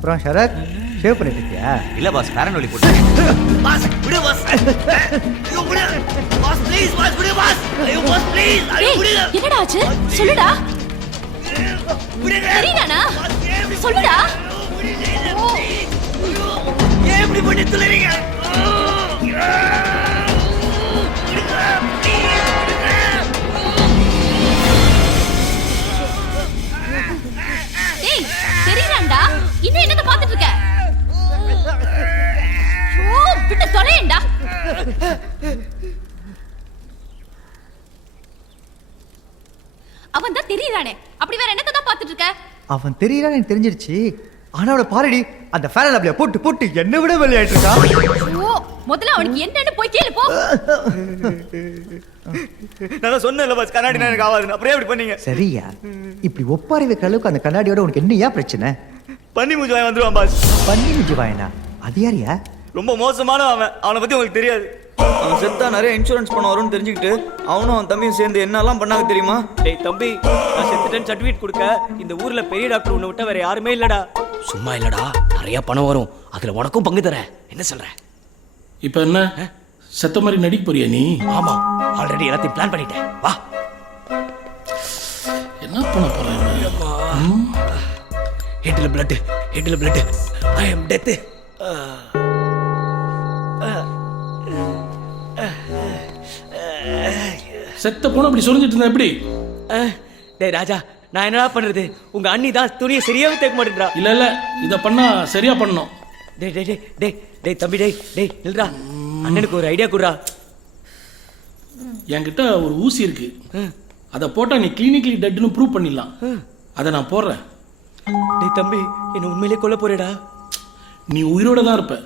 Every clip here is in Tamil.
அப்புறம் ஷரத் ஷேவ் பண்ணிட்டு இருக்கியா? இல்ல பாஸ், ஃபேரன் ஒலி போட்டு. பாஸ் விடு பாஸ். ஐயோ விடு. பாஸ் ப்ளீஸ் பாஸ் விடு பாஸ். ஐயோ பாஸ் ப்ளீஸ். ஐயோ விடு. என்னடா ஆச்சு? சொல்லுடா. தெரியுதானா? சொல்லுடா. ஏன் இப்படி பண்ணி துளறீங்க? டேய், தெரியுதாண்டா? இன்னும் என்னத பாத்துட்டு இருக்க? ஓ, விட்டு தொலையேண்டா. அவன் தான் தெரியுதானே. அப்படி வேற என்னத தான் பாத்துட்டு இருக்க? அவன் தெரியறான்னு எனக்கு தெரிஞ்சிருச்சு. ஆனா அவளை பாருடி, அந்த ஃபேரன் அப்படியே போட்டு போட்டு என்ன விட விளையாட்டு இருக்கா. ஓ, முதல்ல அவனுக்கு என்னன்னு போய் கேளு போ. நான் சொன்னேன்ல பாஸ், கண்ணாடி எனக்கு ஆகாதுன்னு. அப்புறம் எப்படி பண்ணீங்க? சரியா, இப்படி ஒப்பாரி வைக்கிற அளவுக்கு அந்த கண்ணாடியோட உனக்கு என்னையா பிரச்சனை? பண்ணி மூஞ்சி வாங்கி வந்துருவான் பாஸ். பண்ணி மிஞ்சி வாயனா? அது யாரியா? ரொம்ப மோசமான அவன். அவனை பத்தி உங்களுக்கு தெரியாது. அவன் செத்தா நிறைய இன்சூரன்ஸ் பண்ண வரும்னு தெரிஞ்சுக்கிட்டு அவனும் அவன் தம்பியும் சேர்ந்து என்னெல்லாம் பண்ணாங்க தெரியுமா? டேய் தம்பி, நான் செத்துட்டேன் சர்டிஃபிகேட் கொடுக்க இந்த ஊர்ல பெரிய டாக்டர் உன்னை விட்ட வேற யாருமே இல்லடா. சும்மா இல்லடா, நிறைய பணம் வரும், அதுல உனக்கும் பங்கு தரேன். என்ன சொல்ற? இப்ப என்ன செத்த மாதிரி நடிக்க போறியா நீ? ஆமா, ஆல்ரெடி எல்லாத்தையும் பிளான் பண்ணிட்டேன். வா. என்ன பண்ண போறேன்? ஹெட்ல பிளட், ஹெட்ல பிளட். ஐ அம் டெத். செத்த போன அப்படி சொல்லிட்டு இருந்தா எப்படி? டேய் ராஜா, நான் என்னடா பண்றது? உங்க அண்ணி தான் துணியை சரியாவே தேக்க மாட்டேன்றா. இல்ல இல்ல, இத பண்ணா சரியா பண்ணணும். டேய் டேய் டேய் டேய் டேய் தம்பி, டேய் டேய் நில்றா. அண்ணனுக்கு ஒரு ஐடியா குடுறா. என்கிட்ட ஒரு ஊசி இருக்கு, அதை போட்டா நீ கிளினிக்கலி டெட்னு ப்ரூவ் பண்ணிடலாம். அதை நான் போடுறேன். டேய் தம்பி, என்ன உண்மையிலே கொல்ல போறேடா? நீ உயிரோட தான் இருப்ப,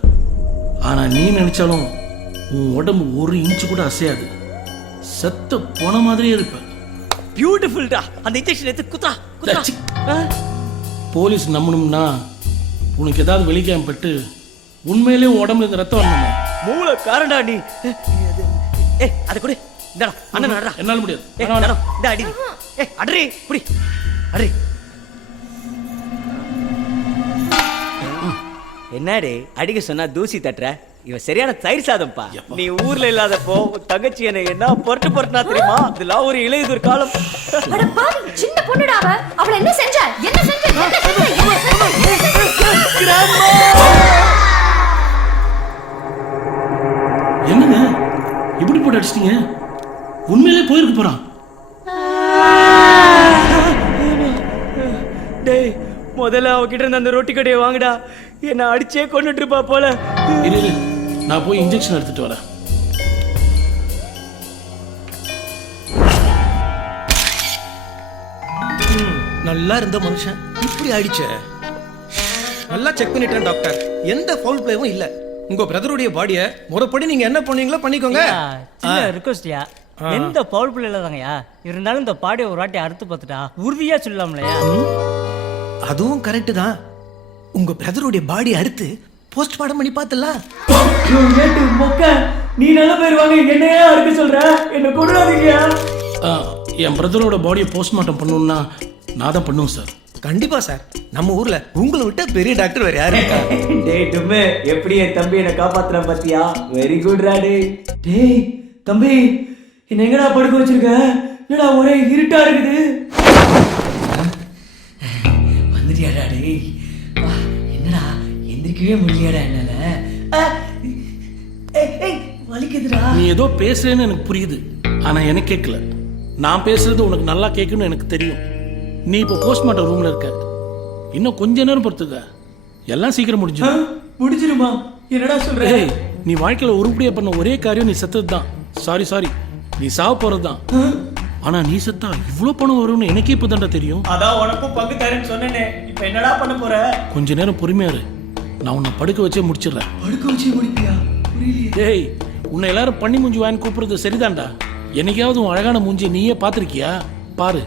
ஆனா நீ நினைச்சாலும் உன் உடம்பு ஒரு இன்ச்சு கூட அசையாது. செத்த போன மாதிரியே இருப்ப. பியூட்டிஃபுல்டா. அந்த இன்ஜெக்ஷன் எடுத்து குத்தா குத்தா. ச்சீ. போலீஸ் நம்பணும்னா உனக்கு ஏதாவது வெளிக்காம பட்டு உண்மையிலே உன் உடம்புல இந்த ரத்தம் வரணுமே. மூளை காரண்டா நீ. ஏய் அத கொடு. இந்தடா அண்ணன் அடடா. என்னால முடியாது. ஏய் அடடா, இந்த அடி. ஏய் அடறி புடி. அடறி. என்னடே அடிக்க சொன்னா தூசி தட்டுற? இவன் சரியான தயிர் சாதம்ப்பா. நீ ஊர்ல இல்லாதப்போ தங்கச்சி என்ன பொறுட்டு பொறுட்டுனா தெரியுமா? இதெல்லாம் ஒரு இளையுதிர் காலம். அட பாவி, சின்ன பொண்ணுடா அவ. அவள என்ன செஞ்ச? என்ன செஞ்ச? என்னங்க இப்படி போட்டு அடிச்சிட்டீங்க? உண்மையிலே போயிருக்கு போறான். டேய், முதல்ல அவகிட்ட இருந்த அந்த ரொட்டி கடையை வாங்குடா. என்ன அடிச்சே கொண்டுட்டு இருப்பா போல. இரு, நான் போய் இன்ஜெக்ஷன் எடுத்துட்டு வரேன். நல்லா இருந்த மனுஷன் இப்படி ஆயிடுச்ச. நல்லா செக் பண்ணிட்டேன் டாக்டர், எந்த ஃபவுல் பிளேவும் இல்ல. உங்க பிரதருடைய பாடிய முறைப்படி நீங்க என்ன பண்ணீங்களோ பண்ணிக்கோங்க. ரிக்வெஸ்ட்யா, எந்த பவுல் பிள்ளை இல்லதாங்கயா. இருந்தாலும் இந்த பாடியை ஒரு வாட்டி அறுத்து பார்த்துட்டா உறுதியா சொல்லலாம்லையா? அதுவும் கரெக்ட் தான். உங்க பிரதருடைய பாடி அறுத்து போஸ்ட் மார்டம் பண்ணி பார்த்தலாம். நீ நல்ல பேர் வாங்க, என்னையா அறுக்க சொல்ற? என்ன கொண்டாதீங்கயா. என் பிரதரோட பாடியை போஸ்ட்மார்ட்டம் பண்ணணும்னா நான் தான் பண்ணுவேன் சார். கண்டிப்பா சார், நம்ம ஊர்ல உங்களை விட்ட பெரிய டாக்டர் வேற யாரு இருக்கா? டேய் டும்மே, எப்படி என் தம்பி என்ன காப்பாத்துறான் பாத்தியா? வெரி குட் ரா. டேய் தம்பி, என்ன எங்கடா படுக்க வச்சிருக்க? என்னடா ஒரே இருட்டா இருக்குது. வந்துட்டியாடா? டேய் என்னடா எந்திரிக்கவே முடியலடா என்னால. வலிக்குதுடா. நீ ஏதோ பேசுறேன்னு எனக்கு புரியுது, ஆனா எனக்கு கேட்கல. நான் பேசுறது உனக்கு நல்லா கேட்கணும்னு எனக்கு தெரியும். நீ இப்போ போஸ்ட்மார்ட்டம் ரூம்ல இருக்க, இன்னும் கொஞ்ச நேரம் பொறுத்துக்க, எல்லாம் சீக்கிரம் முடிஞ்சிருமா? என்னடா சொல்ற? நீ வாழ்க்கையில உருப்படியா பண்ண ஒரே காரியம் நீ செத்தது தான். சாரி, நீ சாவ போறது தான். ஆனா நீ செத்தா இவ்வளவு பணம் வரும்னு எனக்கே இப்பதான்டா தெரியும். அதான் உனக்கும் பங்கு தரேன்னு சொன்னேனே. இப்போ என்னடா பண்ண போற? கொஞ்ச நேரம் பொறுமையா இரு, நான் உன்னை படுக்க வச்சே முடிச்சிடுறேன். படுக்க வச்சே முடிப்பியா? புரியலையே. டேய், உன்னை எல்லாரும் பண்ணி மூஞ்சி வாங்கி கூப்பிடுறது சரிதான்டா. என்னைக்காவது உன் அழகான மூஞ்சி நீயே பாத்திருக்கியா? பாரு.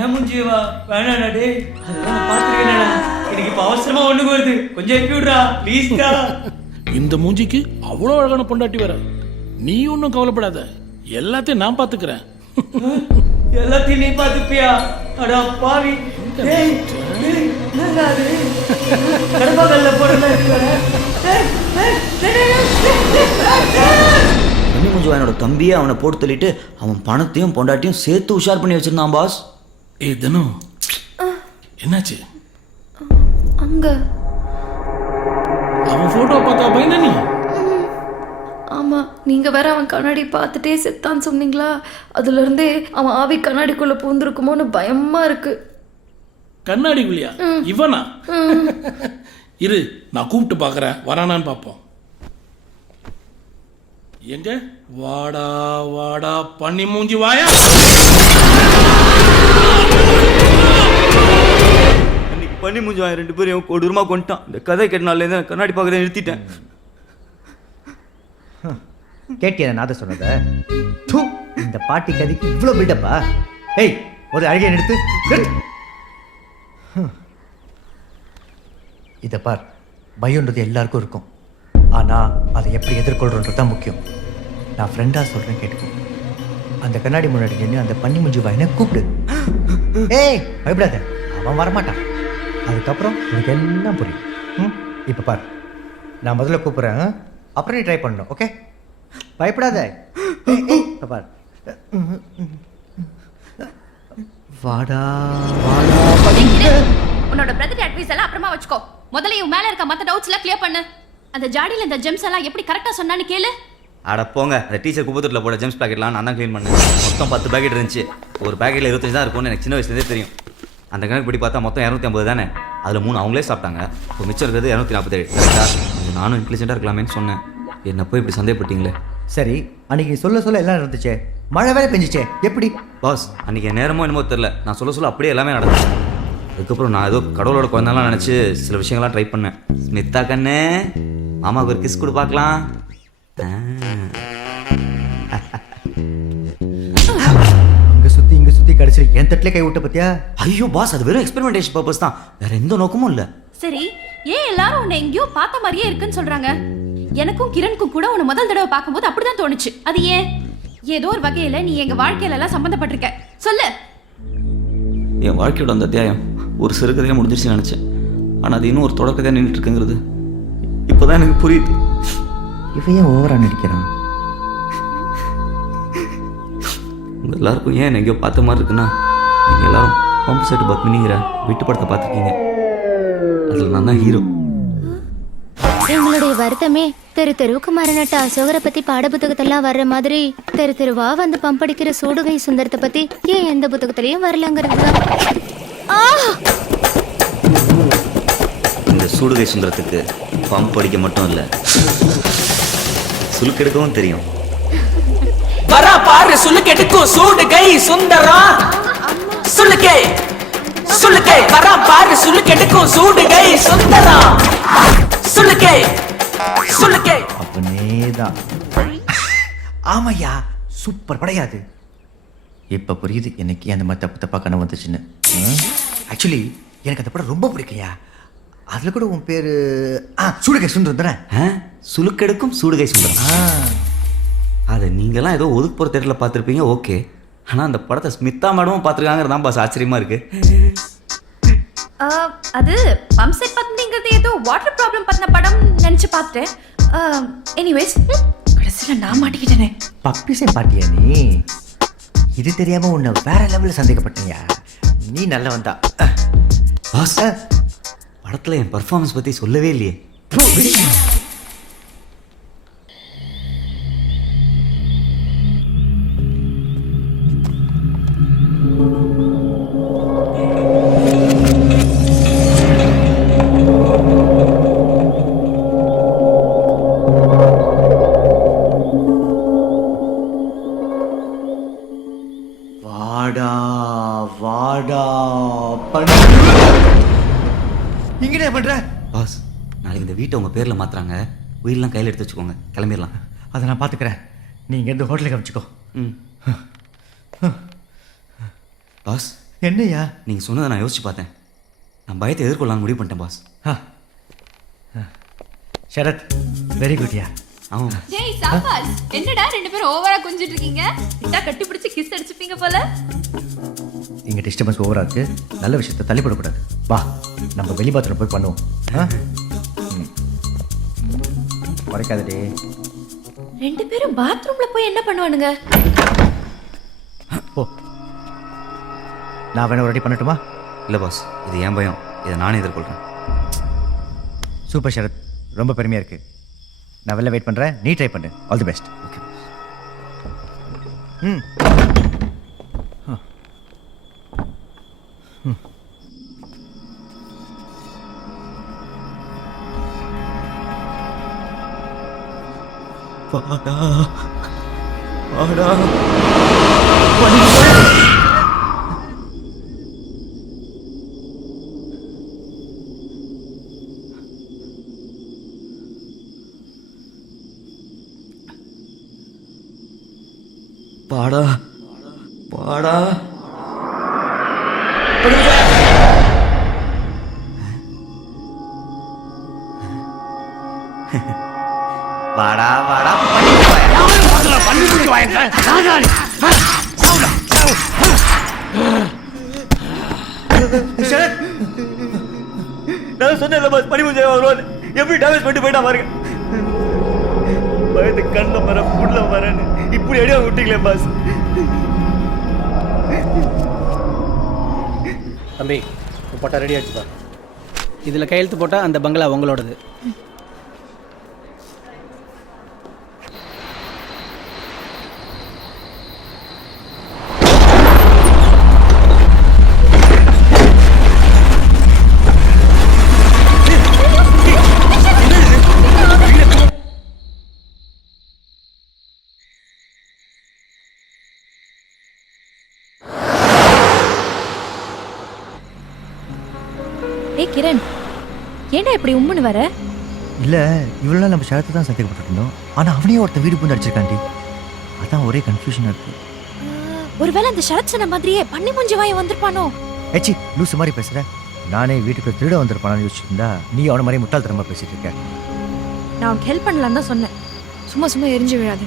ஏன் மூஞ்சியவா? வேணாடா டேய், அதெல்லாம் நான் பாத்துருக்கேன்டா. எனக்கு இப்ப அவசரமா ஒண்ணுக்கு வருது, கொஞ்சம் எக்கி விடுறா ப்ளீஸ்டா. இந்த மூஞ்சிக்கு அவ்வளோ அழகான பொண்டாட்டி வர, நீ ஒன்றும் கவலைப்படாத, எல்லாத்தையும் நான் பாத்துக்கிறேன். எல்லாத்தையும் நீ பாத்துப்பியா? அடா பாவி. டேய் கடப்பாக்கல்ல போடுறதா பண்ணி முஞ்சுவாயனோட தம்பியை அவனை போட்டு தள்ளிட்டு அவன் பணத்தையும் பொண்டாட்டியும் சேர்த்து உஷார் பண்ணி வச்சிருந்தான் பாஸ். ஏய் தனு, என்னாச்சு? அங்க அவன் போட்டோ பார்த்தா பயந்தா நீ? ஆமா, நீங்க வேற அவன் கண்ணாடி பார்த்துட்டே செத்தான்னு சொன்னீங்களா, அதுல இருந்தே அவன் ஆவி கண்ணாடிக்குள்ள பூந்துருக்குமோன்னு பயமா இருக்கு. கண்ணாடிக்குள்ளியா? இவனா? இரு, நான் கூப்பிட்டு பார்க்கறேன், வரானான்னு பார்ப்போம். எங்க? வாடா வாடா பண்ணி மூஞ்சி வாயா. அன்னைக்கு பண்ணி முஞ்சுவாயன் 2 பேரையும் கொடூரமாக கொண்டுட்டான். இந்த கதை கேட்டனால கண்ணாடி பார்க்கறத நிறுத்திட்டேன். கேட்டியா நான் சொன்னத? தூ, இந்த பாட்டி கதைக்கு இவ்வளோ பில்டப்பா? ஏய், ஒரு அழகிய நிறுத்து. இதை பார், பயம்ன்றது எல்லாருக்கும் இருக்கும். ஆனால் அதை எப்படி எதிர்கொள்றோன்றது தான் முக்கியம். நான் ஃப்ரெண்டாக சொல்கிறேன், கேட்டுக்கோ. அந்த கண்ணாடி முன்னாடி நின்று அந்த பண்ணி முஞ்சி வாயினை கூப்பிடு. ஏய், பயப்படாத, அவன் வரமாட்டான். அதுக்கப்புறம் உனக்கு எல்லாம் புரியும். இப்போ பார், நான் முதல்ல கூப்பிட்றேன், அப்புறம் நீ ட்ரை பண்ணணும். ஓகே? பயப்படாத. இப்போ பார், வாடா வாடா உன்னோட பிரதர் அட்வைஸ் எல்லாம் அப்புறமா வச்சுக்கோ. முதல்ல இவன் மேல இருக்க மத்த டவுட்ஸ் எல்லாம் கிளியர் பண்ணு. அந்த ஜாடியில இந்த ஜெம்ஸ் எல்லாம் எப்படி கரெக்டா சொன்னான்னு கேளு. அட போங்க, அந்த டீச்சர் குப்பத்தூரில் போட ஜெம்ஸ் பேக்கெட்லாம் நான் தான் க்ளீன் பண்ணேன். மொத்தம் 10 பேக்கெட் இருந்துச்சு. ஒரு பேக்கெட்டில் 25 தான் இருக்கும்னு எனக்கு சின்ன வயசுலேருந்தே தெரியும். அந்த கணக்கு படி பார்த்தா மொத்தம் 250 தானே. அதில் 3 அவங்களே சாப்பிட்டாங்க. இப்போ மிச்சம் இருக்கிறது 247. கரெக்டா? நானும் இன்டெலிஜென்ட்டாக இருக்கலாமேன்னு சொன்னேன். என்ன போய் இப்படி சந்தேகப்பட்டீங்களே. சரி, அன்னைக்கு சொல்ல எல்லாம் இருந்துச்சே, மழை வேலை பெஞ்சிச்சே, எப்படி? பாஸ், அன்றைக்கி என் நேரமோ என்னமோ தெரில, நான் சொல்ல அப்படியே எல்லாமே நடந்துச்சு. அதுக்கப்புறம் நான் ஏதோ கடவுளோட குழந்தைலாம் நினச்சி சில விஷயங்கள்லாம் ட்ரை பண்ணேன். ஸ்மித்தா கண்ணு, மாமாவுக்கு ஒரு கிஸ் கொடு பார்க்கலாம். அங்கே சுற்றி கடைசி என் தட்டிலே கை விட்ட பத்தியா? ஐயோ பாஸ், அது வெறும் எக்ஸ்பெரிமெண்டேஷன் பர்பஸ் தான், வேற எந்த நோக்கமும் இல்லை. சரி, ஏன் எல்லாரும் உன்னை எங்கேயோ பார்த்த மாதிரியே இருக்குன்னு சொல்றாங்க? எனக்கும் கிரணுக்கும் கூட உன்னை முதல் தடவை பார்க்கும்போது அப்படிதான் தோணுச்சு. அது ஏன்? ஏதோ ஒரு வகையில நீ எங்க வாழ்க்கையில எல்லாம் சம்பந்தப்பட்டிருக்க. சொல்லு. என் வாழ்க்கையோட அந்த அத்தியாயம் ஒரு சிறுகதையாக முடிஞ்சிருச்சுன்னு நினச்சேன். ஆனால் அது இன்னும் ஒரு தொடக்கதையாக நின்றுட்டு இருக்குங்கிறது இப்போதான் எனக்கு புரியுது. இவன் ஏன் ஓவரா நடிக்கிறான்? உங்கள் எல்லாருக்கும் ஏன் எங்கேயோ பார்த்த மாதிரி இருக்குன்னா, நீங்கள் எல்லாரும் பம்பு செட்டு பத்மினிங்கிற விட்டு படத்தை பார்த்துருக்கீங்க. அதில் நான் தான் ஹீரோ. எங்களுடைய வருத்தமே தெரு தெருவுக்கு மரணட்ட அசோகரை பத்தி பாட புத்தகத்தெல்லாம் வர்ற மாதிரி தெரு தெருவா வந்து பம்படிக்கிற சூடுகை சுந்தரத்தை பத்தி ஏன் எந்த புத்தகத்திலையும் வரலங்கிறது தான். இந்த சூடுகை சுந்தரத்துக்கு பம்ப் அடிக்க மட்டும் இல்லை, சுலுக்கெடுக்கவும் தெரியும். வரா பாரு சுளுக்கெடுக்கும் சூடுகை சுந்தரம். சுளுக்கே சுளுக்கே வரா பாரு சுளுக்கெடுக்கும் சூடுகை சுந்தரம். சுளுக்கே சுளுக்கே. அப்பனேதான். ஆமையா, சூப்பர் படையாது. இப்ப புரியுது எனக்கு அந்த மாதிரி தப்பா கனவு வந்துச்சுன்னு. ஆக்சுவலி எனக்கு அந்த படம் ரொம்ப பிடிக்கையா. அதுல கூட உன் பேரு சூடுகை சுந்தரம் தானே? சுலுக்கெடுக்கும் சூடுகை சுந்தரம். அதை நீங்களாம் ஏதோ ஒதுக்கு போகிற தேட்டரில் பார்த்துருப்பீங்க, ஓகே. ஆனால் அந்த படத்தை ஸ்மித்தா மேடமும் பார்த்துருக்காங்கிறது தான் பாஸ் ஆச்சரியமாக இருக்கு. அது பம்ப் செட் பத்திங்கிறது ஏதோ வாட்டர் ப்ராப்ளம் பத்தின படம் நினைச்சு பார்த்துட்டேன். எனிவேஸ், கடைசியில் நான் மாட்டிக்கிட்டேனே. பப்பிசை பாட்டியா நீ? இது தெரியாம உன்னை வேற லெவலில் சந்தேகப்பட்டீங்க. நீ நல்லவன் தான் பாஸ். படத்தில் என் பர்ஃபார்மன்ஸ் பற்றி சொல்லவே இல்லையே. வாடா வாடா இங்க என்ன பண்ற? பாஸ், நாளைக்கு இந்த வீட்டை உங்கள் பேரில் மாற்றுறாங்க. உயிரெலாம் கையில் எடுத்து வச்சுக்கோங்க, கிளம்பிடலாம். அதை நான் பார்த்துக்கிறேன். நீ இங்கேருந்து ஹோட்டலுக்கு அமைச்சிக்கோ. பாஸ், என்னையா? நீங்கள் சொன்னதை நான் யோசிச்சு பார்த்தேன். நான் பயத்தை எதிர்கொள்ளலாம்னு முடிவு பண்ணிட்டேன் பாஸ். சரத், வெரி குட்யா. ஆமாம். ஜெய் சாபாஸ். என்னடா 2 பேரும் ஓவரா கொஞ்சிட்டு இருக்கீங்க? இந்தா கட்டி பிடிச்சி கிஸ் அடிச்சுப்பீங்க போல. இங்கே டிஸ்டர்பன்ஸ் ஓவராக இருக்கு. நல்ல விஷயத்தை தள்ளிப்படக்கூடாது. வா நம்ம வெளி பாத்ரூம் போய் பண்ணுவோம். குறைக்காதே. 2 பேரும் பாத்ரூம்ல போய் என்ன பண்ணுவானுங்க? ஓ, நான் வேணா ரெடி பண்ணட்டுமா? இல்லை பாஸ், இது என் பயம், இதை நானே எதிர்கொள்கிறேன். சூப்பர் ஷரத், ரொம்ப பெருமையாக இருக்கு. நான் வெளில வெயிட் பண்ணுறேன், நீ ட்ரை பண்ணு. All the best. ஓகே. ம். வாடா வாடா வாடா வாடா. வாடா வாடா நான் சொன்னேன்ல பாஸ், பனிமுஞ்சை வருவான். எப்படி டேமேஜ் பண்ணிட்டு போயிட்டா பாருங்க. பயத்து கண்ணில் வர புள்ள வரேன்னு இப்படி அடியா விட்டீங்களே பாஸ். தம்பி போட்டா ரெடி ஆச்சுப்பா. இதில் கையெழுத்து போட்டால் அந்த பங்களா உங்களோடது. ஏய் கிரண், ஏன்டா இப்படி உம்முன்னு வர? இல்லை, இவ்வளோ நாள் நம்ம ஷரத்தை தான் சந்தேகப்பட்டு இருந்தோம். ஆனால் அவனையும் ஒருத்தன் வீடு பூந்து அடிச்சிருக்காண்டி. அதான் ஒரே கன்ஃபியூஷனாக இருக்கு. ஒருவேளை அந்த ஷரத் சொன்ன மாதிரியே பண்ணி மூஞ்சி வாய வந்திருப்பானோ? ஏச்சி லூசு மாதிரி பேசுகிறேன். நானே வீட்டுக்கு திருட வந்திருப்பானு யோசிச்சிருந்தா நீ அவனை மாதிரி முட்டாள்தனமாக பேசிட்டு இருக்க. நான் உனக்கு ஹெல்ப் பண்ணலான்னு தான் சொன்னேன். சும்மா சும்மா எரிஞ்சு விழாது.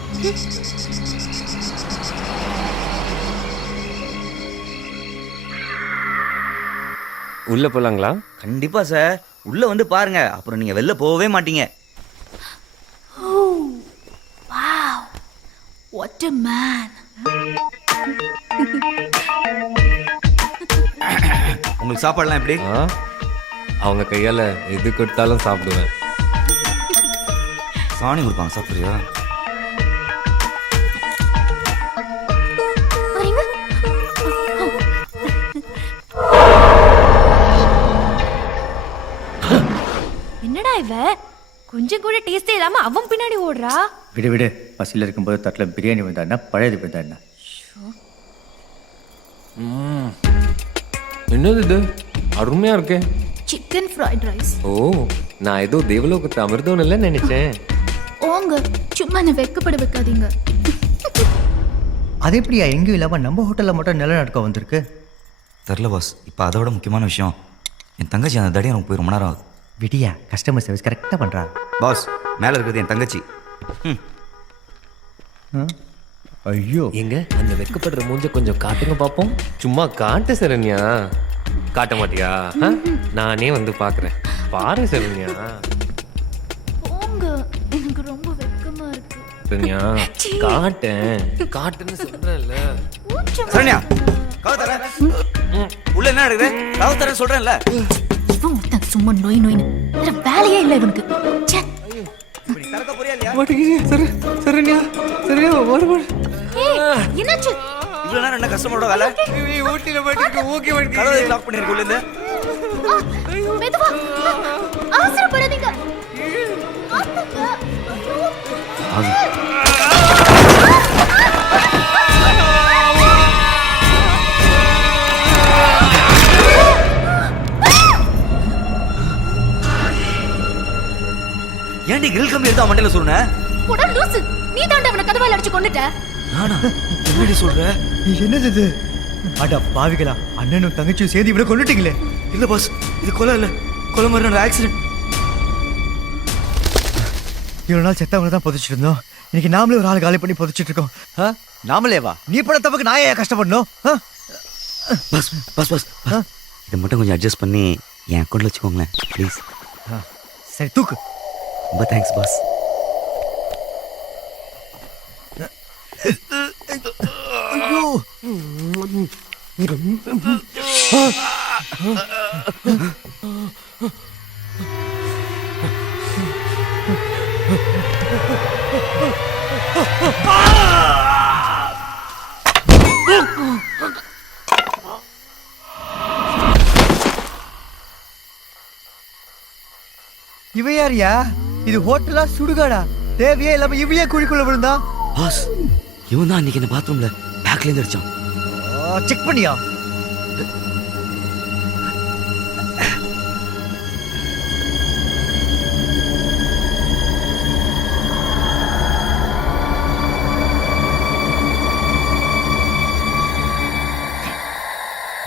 உள்ள போலாங்களா? கண்டிப்பா சார், உள்ள வந்து பாருங்க, அப்புறம் நீங்க வெளில போகவே மாட்டீங்க. Wow, what a man. உங்களுக்கு சாப்பாடுலாம் எப்படி? அவங்க கையால எது கொடுத்தாலும் சாப்பிடுவேன். சாணி கொடுப்பாங்க, சாப்பிடுறியா? என்னடா இவ கொஞ்சம் கூட டேஸ்டே இல்லாம அவன் பின்னாடி ஓடுறா? விடு விடு, பசியில் இருக்கும்போது தட்டில் பிரியாணி வந்தா என்ன, பழையது வந்தா என்ன? என்னது இது, அருமையா இருக்கே. Chicken fried rice. ஓ, நான் ஏதோ தேவலோகத்து அமிர்தம் இல்லை நினைச்சேன். ஓங்க சும்மா என்ன வெக்கப்பட வைக்காதீங்க. அது எப்படியா எங்கேயும் இல்லாமல் நம்ம ஹோட்டலில் மட்டும் நிலநடுக்கம் வந்திருக்கு? தெரில பாஸ். இப்போ அதை விட முக்கியமான விஷயம், என் தங்கச்சி அந்த தடியை எனக்கு போய் ரொம்ப நேரம் ஆகுது. விடியா, கஸ்டமர் சர்வீஸ் கரெக்டாக பண்ணுறா. பாஸ், மேலே இருக்கிறது என் தங்கச்சி. ஐயோ, எங்க அந்த வெக்கப்படுற மூஞ்ச கொஞ்சம் காட்டுங்க பாப்போம். சும்மா காட்டு சரண்யா. காட்ட மாட்டியா? நானே வந்து பாக்குறேன். பாரு சரண்யா. போங்க, எனக்கு ரொம்ப வெக்கமா இருக்கு. சரண்யா, காட்டேன். காட்டுன்னு சொல்றேன்ல. சரண்யா, கவுத்தர. உள்ள என்ன நடக்குது? கவுத்தரன்னு சொல்றேன்ல. இவன் ஒருத்தன் சும்மா நோய் நோய்னு வேற வேலையே இல்லை இவனுக்கு. ச்சே. தரக்க போறியா இல்லையா? சரண்யா, சரண்யா, வர. ஏய், என்னாச்சு? இவ்வளவு நேரம் என்ன கஸ்டமரோட வேலை? ஊட்டில போயிட்டு ஓகே வந்து கதவை லாக் பண்ணிருக்கு உள்ள இருந்து. மெதுவா. அவசரப்படாதீங்க. ஏன்டி கிரில் கம்பி எடுத்து மண்டையில சொல்லுன? போடா லூசு, நீ தாண்டா அவனை கதவால அடிச்சு கொன்னுட்ட. நானா? என்னடி சொல்ற? என்னது இது? அட பாவிகளா, அண்ணனும் தங்கச்சியும் சேர்ந்து இவரை கொண்டுட்டீங்களே. இல்ல பாஸ், இது கொலை இல்ல, கொலை மாதிரி ஆக்சிடென்ட். இவ்வளோ நாள் செத்தவங்களை தான் புதைச்சிட்டு இருந்தோம். இன்னைக்கு நாமளே ஒரு ஆள் காலி பண்ணி புதைச்சிட்டு இருக்கோம். நாமளேவா? நீ பண்ண தப்புக்கு நான் ஏன் கஷ்டப்படணும்? பாஸ் பாஸ் பாஸ் இதை மட்டும் கொஞ்சம் அட்ஜஸ்ட் பண்ணி என் அக்கௌண்ட்டில் வச்சுக்கோங்களேன் ப்ளீஸ். சரி தூக்கு. ரொம்ப தேங்க்ஸ் பாஸ். இவ யாரியா? இது ஹோட்டலா சுடுகாடா? தேவையே இல்லாம இவையே குழிக்குள்ள விழுந்தா? பாஸ் இவன் தான் அன்னைக்கு இந்த பாத்ரூம்ல பேக்லேருந்து அடிச்சான். செக் பண்ணியா?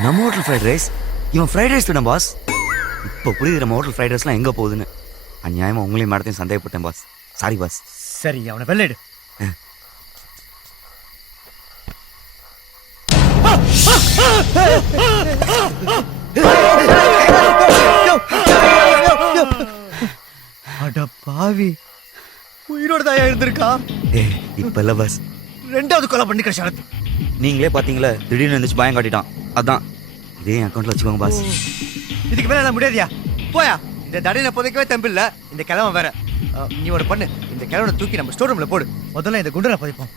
நம்ம ஹோட்டல் ஃப்ரைட் ரைஸ், இவன் ஃப்ரைட் ரைஸ் தானே பாஸ். இப்போ புரியுது நம்ம ஹோட்டல் ஃப்ரைட் ரைஸ்லாம் எங்கே போகுதுன்னு. அநியாயமாக உங்களையும் மேடத்தையும் சந்தேகப்பட்டேன் பாஸ். Sorry boss. சரி அவனை வெள்ளைடு. அட பாவி, உயிரோட தாயா இருந்திருக்கா? இப்போ இல்லை பாஸ், ரெண்டாவது கொலை பண்ணிக்கிற சரத். நீங்களே பார்த்தீங்களா திடீர்னு இருந்துச்சு பயம் காட்டிட்டான். அதான் இதே என் அக்கௌண்ட்டில் வச்சுக்கோங்க பாஸ். இதுக்கு மேல நான் முடியாதியா? போயா. இந்த தடையில புதைக்கவே தம்பில்ல இந்த கிழவன் வேற. நீ ஒரு பண்ணு, இந்த கிழவனை தூக்கி நம்ம ஸ்டோர் ரூம்ல போடு. முதல்ல இந்த குண்டனை புதைப்போம்.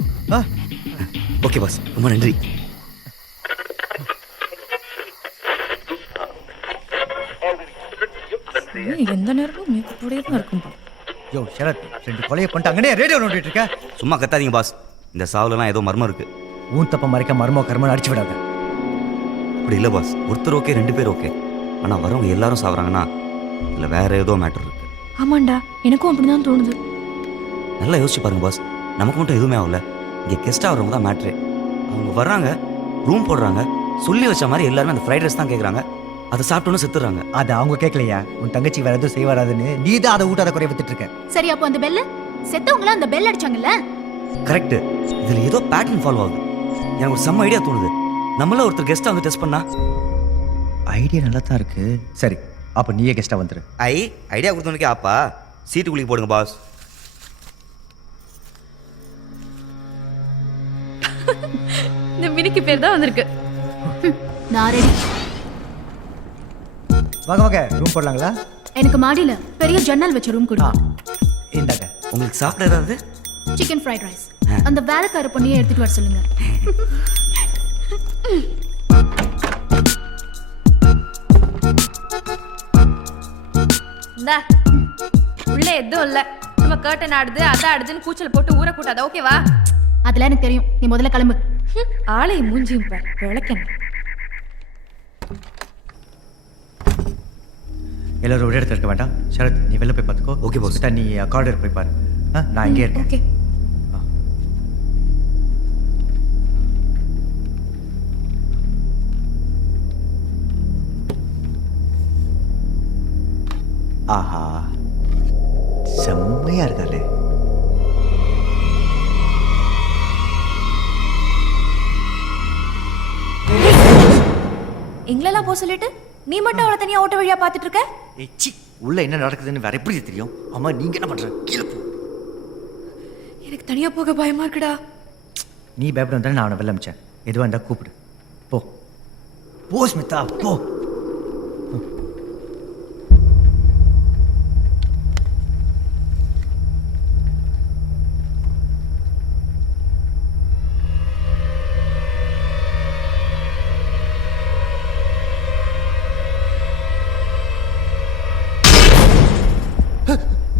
ஓகே பாஸ், ரொம்ப நன்றி. எந்த நேரமும் மேக்கப்போடே தான் இருக்கும். யோ சரத், ரெண்டு கொலையை பண்ணிட்டாங்கன்னே ரேடியோ நோண்டிட்டு இருக்க. சும்மா கத்தாதீங்க பாஸ், இந்த சாவுலலாம் ஏதோ மர்மம் இருக்கு. ஊன் தப்ப மறைக்க மர்மோ கர்மன்னு அடிச்சு விடாத. அப்படி இல்லை பாஸ், ஒருத்தர் ஓகே 2 பேர் ஓகே, ஆனால் வரவங்க எல்லாரும் சாவுறாங்கன்னா இல்லை வேற ஏதோ மேட்டர் இருக்கு. ஆமாண்டா, எனக்கும் அப்படிதான் தோணுது. நல்லா யோசிச்சு பாருங்க பாஸ், நமக்கு மட்டும் எதுவுமே ஆகல. இங்கே கெஸ்ட் ஆகிறவங்க தான் மேட்ரு. அவங்க வர்றாங்க, ரூம் போடுறாங்க, சொல்லி வச்ச மாதிரி எல்லாருமே அந்த ஃப்ரைட் ரைஸ் தான் கேட்குறாங்க. அதை சாப்பிட்டோன்னு செத்துறாங்க. அது அவங்க கேட்கலையா? உன் தங்கச்சி வேற எதுவும் செய்வாராதுன்னு நீ தான் அதை ஊட்டாத குறைய வித்துட்டு இருக்க. சரி, அப்போ அந்த பெல்ல செத்தவங்கள அந்த பெல் அடிச்சாங்கல்ல? கரெக்ட். இதில் ஏதோ பேட்டர்ன் ஃபாலோ ஆகுது. எனக்கு ஒரு செம்ம ஐடியா தோணுது. நம்மள ஒருத்தர் கெஸ்ட்டை வந்து டெஸ்ட் பண்ணா. ஐடியா நல்லா தான் இருக்கு. சரி, அப்போ நீயே கெஸ்ட்டாக வந்துரு. ஐடியா கொடுத்தவனுக்கே ஆப்பா. சீட்டு குளிக்க போடுங்க பாஸ். இந்த மினிக்கு பேர் தான் வந்திருக்கு. நான் ரெடி. வாங்க வாங்க, ரூம் போடலாங்களா? எனக்கு மாடியில பெரிய ஜன்னல் வச்ச ரூம் கொடு. இந்தாங்க. உங்களுக்கு சாப்பிட ஏதாவது? Chicken fried rice. அந்த வேலைக்கார பொண்ணையே எடுத்துட்டு வர சொல்லுங்க. இந்தா, உள்ள எதுவும் இல்ல, சும்மா கர்டன் ஆடுது அதான் ஆடுதுன்னு கூச்சல் போட்டு ஊற கூட்டாத. ஓகேவா? அதெல்லாம் எனக்கு தெரியும். நீ முதல்ல கிளம்பு. ஆளை மூஞ்சியும் பார், விளக்கணும். எல்லாரும் ஒரு இடத்துல இருக்க வேண்டாம். சரத், நீ வெளில போய் பார்த்துக்கோ. Okay pass. நீ கார்டர் போய் பாரு. நான் இங்கே இருக்கேன். ஓகே. ஆஹா, செம்மையா இருக்காரு. எங்களெல்லாம் போக சொல்லிட்டு நீ மட்டும் அவளை தனியா ஓட்ட வழியா பார்த்துட்டு இருக்க? சி, உள்ள என்ன நடக்குதுன்னு வேற எப்படி தெரியும்? ஆமா, நீங்க என்ன பண்ற? கீழே போ. எனக்கு தனியா போக பயமா இருக்குடா. நீ பயப்பட வந்தாலும் நான் அவனை வெளில அமிச்சேன். எதுவாக இருந்தால் கூப்பிடு. போ போ ஸ்மிதா, போ.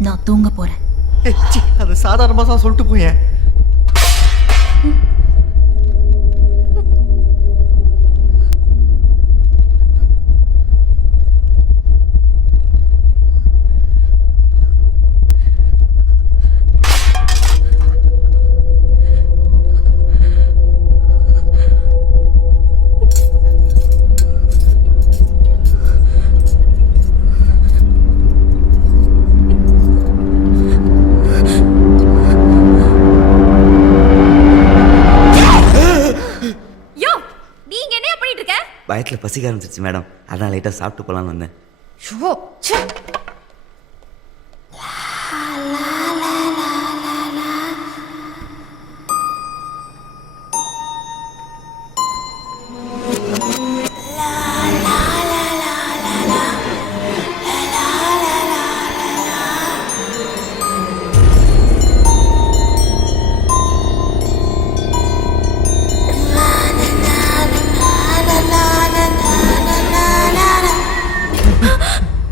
நான் தூங்க போறேன். அது சாதாரணமாக தான் சொல்லிட்டு போயேன். வயிற்றில் பசிக்க ஆரம்பிச்சிருச்சு மேடம், அதான் லைட்டாக சாப்பிட்டு போகலான்னு வந்தேன். ஷோ ச்சே.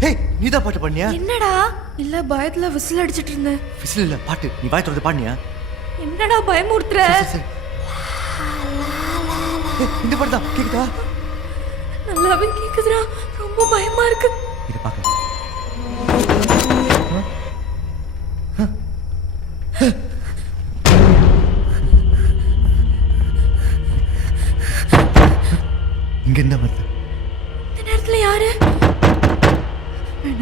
ஹேய், நீதான் பாட்டு பாடினியா? என்னடா இல்ல பயத்துல விசில் அடிச்சிட்டு இருந்தேன். விசில் இல்ல, பாட்டு. நீ வாய் திறந்து பாடினியா? என்னடா பயமுறுத்துற? சரி. ஏய், இந்த பாட்டு தான் கேக்குதா? நல்லாவே கேக்குதுடா, ரொம்ப பயமா இருக்கு. இத பாக்க. இங்க இருந்தா வருது. இந்த நேரத்துல யாரு?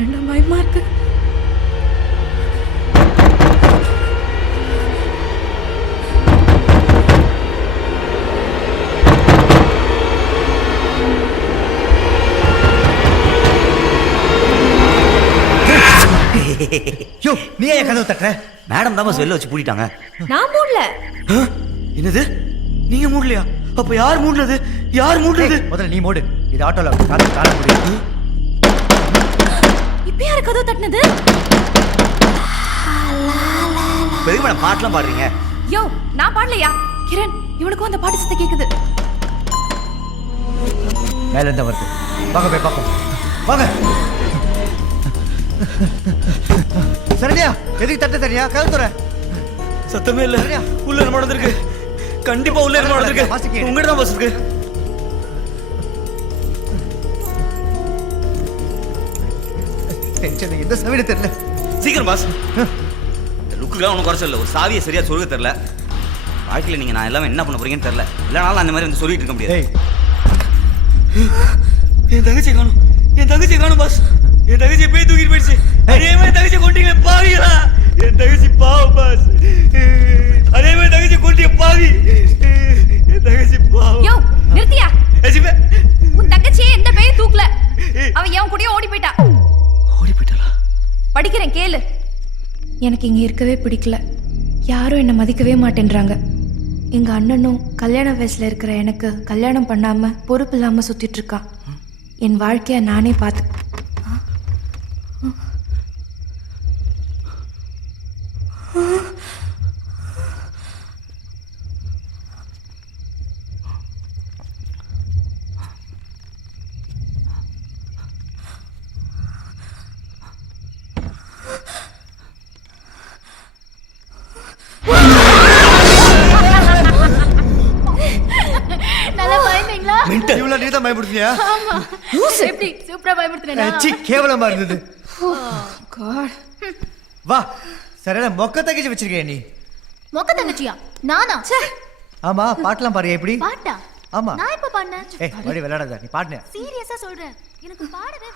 என்னடா பயமா இருக்கு. யோ, நீ ஏன் கதவு தட்டுற? மேடம் தான் வெளில வச்சு பூட்டிட்டாங்க. நான் மூடல. என்னது, நீங்க மூடலையா? அப்ப யார் மூடுனது? யார் மூடுனது? முதல்ல நீ மூடு. இது ஆட்டோல காண முடியும். இப்ப யாரு கதவு தட்டினது? பெரிய மேடம் பாட்டுலாம் பாடுறீங்க? யோ, நான் பாடலையா? கிரண், இவனுக்கும் அந்த பாட்டு சத்தம் கேக்குது. மேல இருந்தா வருது. வாங்க போய் பாப்போம். வாங்க. சரியா? எதுக்கு தட்ட தெரியா? கதவு தர. சத்தமே இல்ல. உள்ள என்ன நடந்திருக்கு? கண்டிப்பா உள்ள என்ன நடந்திருக்கு? உங்ககிட்ட தான் பஸ் இருக்கு. டென்ஷன் எந்த சமயம் தெரியல. சீக்கிரம் பாஸ். இந்த லுக்குலாம் ஒன்றும் குறைச்சல. ஒரு சாவியை சரியா சொல்ல தெரியல. வாழ்க்கையில் நீங்க நான் எல்லாமே என்ன பண்ண போறீங்கன்னு தெரியல. இல்லைனாலும் அந்த மாதிரி வந்து சொல்லிட்டு இருக்க முடியாது. என் தங்கச்சி காணும். என் தங்கச்சி காணும் பாஸ். என் தங்கச்சி போய் தூக்கிட்டு போயிடுச்சு. அதே மாதிரி தங்கச்சி கொண்டீங்க பாவிங்களா? என் தங்கச்சி பாவம் பாஸ். அதே மாதிரி தங்கச்சி கொண்டீங்க பாவி. என் தங்கச்சி பாவம். யோ, நிறுத்தியா? ஏசிபே, உன் தங்கச்சியே எந்த பையன் தூக்கல. அவ என் கூடயே ஓடி போயிட்டா. ஓடி போயிட்டாளா? படிக்கிறேன் கேளு. எனக்கு இங்க இருக்கவே பிடிக்கல. யாரும் என்ன மதிக்கவே மாட்டேன்றாங்க. எங்க அண்ணனும் கல்யாண வயசுல இருக்கிற எனக்கு கல்யாணம் பண்ணாம பொறுப்பு இல்லாம சுத்திட்டு இருக்கான். என் வாழ்க்கைய நானே பார்த்து நல்லா பயந்தீங்களா? இவ்வளவு நீதான் பயப்படுத்தியா? எப்படி சூப்பரா பயமுறுத்துறேனா? சி, கேவலமா இருந்தது. காட். வா, சரியான மொக்க தங்கச்சி வச்சிருக்கே நீ. மொக்க தங்கச்சியா? நானா? ஆமா, பாட்டெல்லாம் பாரு. எப்படி பாட்டா? ஆமா. நான் எப்ப பண்ணேன்? ஏய், வடி விளையாடாத. நீ பாடுன. சீரியஸா சொல்றேன், எனக்கு பாடவே